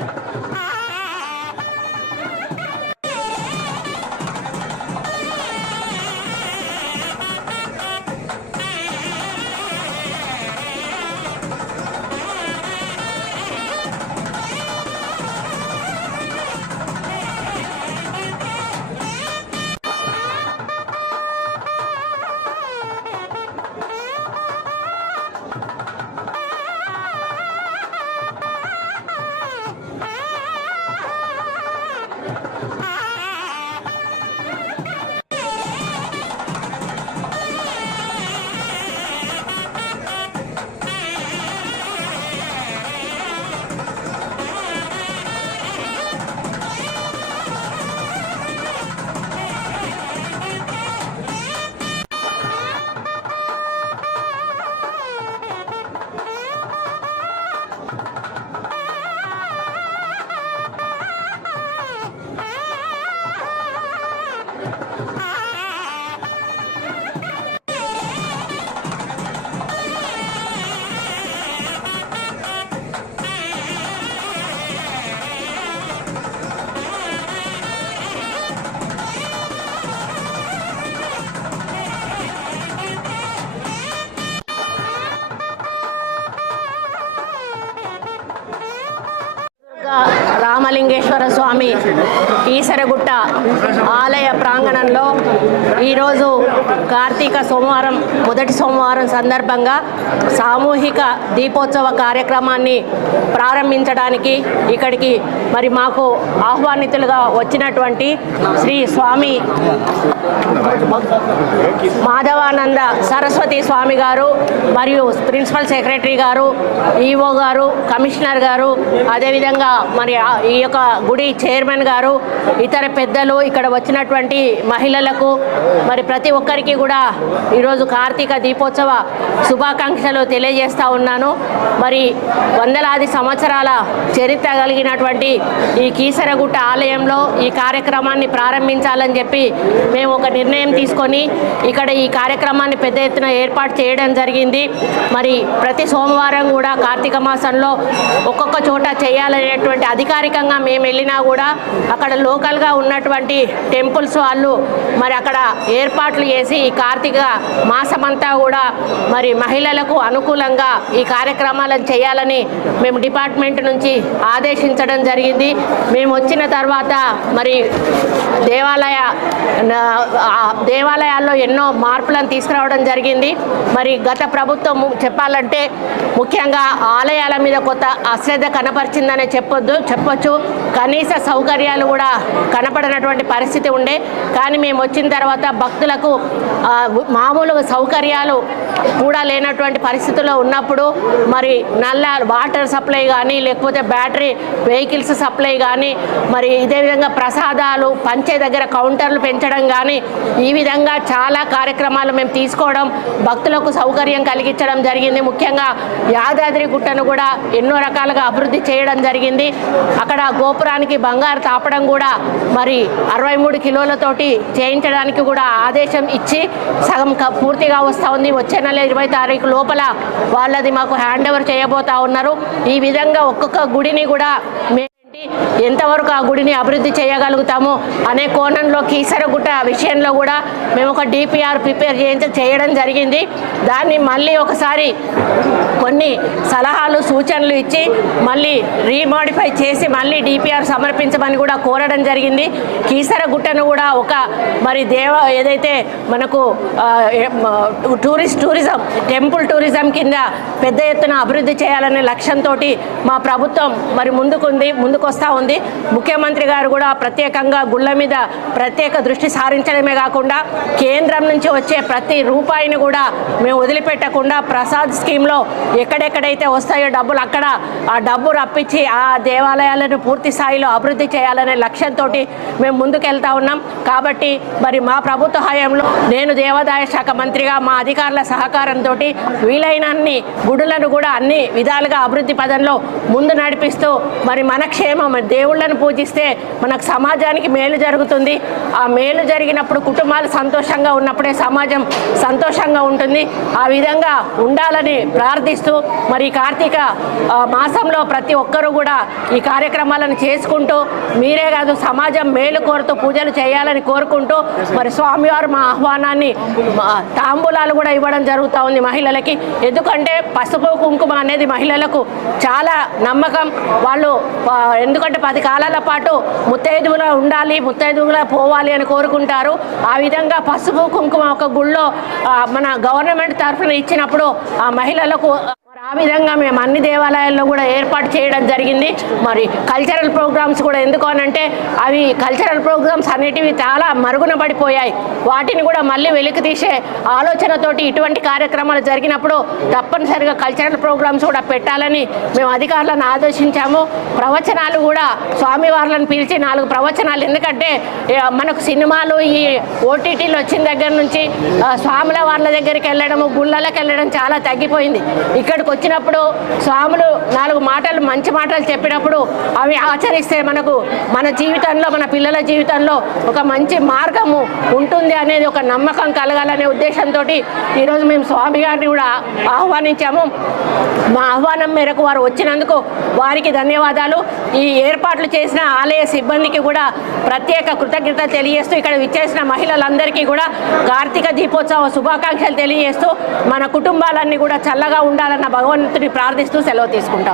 ah! Ramalingeswara స్వామి ఈసరగుట్ట ఆలయ ప్రాంగణంలో ఈరోజు కార్తీక సోమవారం మొదటి సోమవారం సందర్భంగా సామూహిక దీపోత్సవ కార్యక్రమాన్ని ప్రారంభించడానికి ఇక్కడికి మరి మాకు ఆహ్వానితులుగా వచ్చినటువంటి శ్రీ స్వామి మాధవానంద సరస్వతి స్వామి గారు మరియు principal secretary garu EO garu commissioner garu అదేవిధంగా మరి ఈ యొక్క గుడి చైర్మన్ గారు ఇతర పెద్దలు ఇక్కడ వచ్చినటువంటి మహిళలకు మరి ప్రతి ఒక్కరికి కూడా ఈరోజు కార్తీక దీపోత్సవ శుభాకాంక్షలు తెలియజేస్తూ ఉన్నాను. మరి వందలాది సంవత్సరాల చరిత్ర కలిగినటువంటి ఈ కీసరగుట్ట ఆలయంలో ఈ కార్యక్రమాన్ని ప్రారంభించాలని చెప్పి మేము ఒక నిర్ణయం తీసుకొని ఇక్కడ ఈ కార్యక్రమాన్ని పెద్ద ఎత్తున ఏర్పాటు చేయడం జరిగింది. మరి ప్రతి సోమవారం కూడా కార్తీక మాసంలో ఒక్కొక్క చోట చేయాలనేటువంటి అధికారికంగా మేము వెళ్ళినా కూడా అక్కడ లోకల్గా ఉన్నటువంటి టెంపుల్స్ వాళ్ళు మరి అక్కడ ఏర్పాట్లు చేసి ఈ కార్తీక మాసమంతా కూడా మరి మహిళలకు అనుకూలంగా ఈ కార్యక్రమాలను చేయాలని మేము డిపార్ట్మెంట్ నుంచి ఆదేశించడం జరిగింది. మేము వచ్చిన తర్వాత మరి దేవాలయ దేవాలయాల్లో ఎన్నో మార్పులను తీసుకురావడం జరిగింది. మరి గత ప్రభుత్వం చెప్పాలంటే ముఖ్యంగా ఆలయాల మీద కొత్త అశ్రద్ధ కనపరిచిందనే చెప్పొద్దు చెప్పొచ్చు. కనీస సౌకర్యాలు కూడా కనపడనటువంటి పరిస్థితి ఉండే. కానీ మేము వచ్చిన తర్వాత భక్తులకు మామూలు సౌకర్యాలు కూడా లేనటువంటి పరిస్థితుల్లో ఉన్నప్పుడు మరి నల్ల వాటర్ సప్లై కానీ లేకపోతే బ్యాటరీ వెహికల్స్ సప్లై కానీ మరి ఇదే విధంగా ప్రసాదాలు పంచే దగ్గర కౌంటర్లు పెంచడం కానీ ఈ విధంగా చాలా కార్యక్రమాలు మేము తీసుకోవడం భక్తులకు సౌకర్యం కలిగించడం జరిగింది. ముఖ్యంగా యాదాద్రి గుట్టను కూడా ఎన్నో రకాలుగా అభివృద్ధి చేయడం జరిగింది. అక్కడ గోపురానికి బంగారు తాపడం కూడా మరి అరవై మూడు కిలోలతోటి చేయించడానికి కూడా ఆదేశం ఇచ్చి సగం క- పూర్తిగా వస్తూ ఉంది. వచ్చే నెల ఇరవై తారీఖు లోపల వాళ్ళది మాకు హ్యాండ్ ఓవర్ చేయబోతా ఉన్నారు. ఈ విధంగా ఒక్కొక్క గుడిని కూడా మే ఎంతవరకు ఆ గుడిని అభివృద్ధి చేయగలుగుతాము అనే కోణంలో కీసరగుట్ట విషయంలో కూడా మేము ఒక డిపిఆర్ ప్రిపేర్ చేయించ చేయడం జరిగింది. దాన్ని మళ్ళీ ఒకసారి కొన్ని సలహాలు సూచనలు ఇచ్చి మళ్ళీ రీమాడిఫై చేసి మళ్ళీ డిపిఆర్ సమర్పించమని కూడా కోరడం జరిగింది. కీసరగుట్టను కూడా ఒక మరి దేవ ఏదైతే మనకు టూరిస్ట్ టూరిజం టెంపుల్ టూరిజం కింద పెద్ద ఎత్తున అభివృద్ధి చేయాలనే లక్ష్యంతో మా ప్రభుత్వం మరి ముందుకుంది వస్తూ ఉంది. ముఖ్యమంత్రి గారు కూడా ప్రత్యేకంగా గుళ్ళ మీద ప్రత్యేక దృష్టి సారించడమే కాకుండా కేంద్రం నుంచి వచ్చే ప్రతి రూపాయిని కూడా మేము వదిలిపెట్టకుండా ప్రసాద్ స్కీమ్లో ఎక్కడెక్కడైతే వస్తాయో డబ్బులు అక్కడ ఆ డబ్బు రప్పించి ఆ దేవాలయాలను పూర్తి స్థాయిలో అభివృద్ధి చేయాలనే లక్ష్యంతో మేము ముందుకెళ్తా ఉన్నాం. కాబట్టి మరి మా ప్రభుత్వ హయాంలో నేను దేవాదాయ శాఖ మంత్రిగా మా అధికారుల సహకారంతో వీలైనన్ని గుడులను కూడా అన్ని విధాలుగా అభివృద్ధి పదంలో ముందు నడిపిస్తూ మరి మన క్షేమం దేవుళ్ళను పూజిస్తే మనకు సమాజానికి మేలు జరుగుతుంది. ఆ మేలు జరిగినప్పుడు కుటుంబాలు సంతోషంగా ఉన్నప్పుడే సమాజం సంతోషంగా ఉంటుంది. ఆ విధంగా ఉండాలని ప్రార్థిస్తూ మరి కార్తీక మాసంలో ప్రతి ఒక్కరూ కూడా ఈ కార్యక్రమాలను చేసుకుంటూ మీరే కాదు సమాజం మేలు కోరుతూ పూజలు చేయాలని కోరుకుంటూ మరి స్వామివారు మా ఆహ్వానాన్ని తాంబూలాలు కూడా ఇవ్వడం జరుగుతూ ఉంది మహిళలకి. ఎందుకంటే పసుపు కుంకుమ అనేది మహిళలకు చాలా నమ్మకం. వాళ్ళు ఎందుకంటే పది కాలాల పాటు ముత్తైదువులా ఉండాలి ముత్తైదువులా పోవాలి అని కోరుకుంటారు. ఆ విధంగా పసుపు కుంకుమ ఒక గుళ్ళో మన గవర్నమెంట్ తరఫున ఇచ్చినప్పుడు ఆ మహిళలకు ఆ విధంగా మేము అన్ని దేవాలయాల్లో కూడా ఏర్పాటు చేయడం జరిగింది. మరి కల్చరల్ ప్రోగ్రామ్స్ కూడా ఎందుకు అనంటే అవి కల్చరల్ ప్రోగ్రామ్స్ అనేటివి చాలా మరుగున పడిపోయాయి. వాటిని కూడా మళ్ళీ వెలికి తీసే ఆలోచనతోటి ఇటువంటి కార్యక్రమాలు జరిగినప్పుడు తప్పనిసరిగా కల్చరల్ ప్రోగ్రామ్స్ కూడా పెట్టాలని మేము అధికారులను ఆదేశించాము. ప్రవచనాలు కూడా స్వామివార్లను పిలిచి నాలుగు ప్రవచనాలు. ఎందుకంటే మనకు సినిమాలు ఈ ఓటీటీలు వచ్చిన దగ్గర నుంచి స్వాముల వాళ్ళ దగ్గరికి వెళ్ళడము గుళ్ళలకు వెళ్ళడం చాలా తగ్గిపోయింది. ఇక్కడికి వచ్చినప్పుడు స్వాములు నాలుగు మాటలు మంచి మాటలు చెప్పినప్పుడు అవి ఆచరిస్తే మనకు మన జీవితంలో మన పిల్లల జీవితంలో ఒక మంచి మార్గము ఉంటుంది అనేది ఒక నమ్మకం కలగాలనే ఉద్దేశంతో ఈరోజు మేము స్వామి గారిని కూడా ఆహ్వానించాము. మా ఆహ్వానం మేరకు వారు వచ్చినందుకు వారికి ధన్యవాదాలు. ఈ ఏర్పాట్లు చేసిన ఆలయ సిబ్బందికి కూడా ప్రత్యేక కృతజ్ఞత తెలియజేస్తూ ఇక్కడ విచ్చేసిన మహిళలందరికీ కూడా కార్తీక దీపోత్సవ శుభాకాంక్షలు తెలియజేస్తూ మన కుటుంబాలన్నీ కూడా చల్లగా ఉండాలన్న భగవంతుని ప్రార్థిస్తూ సెలవు తీసుకుంటాం.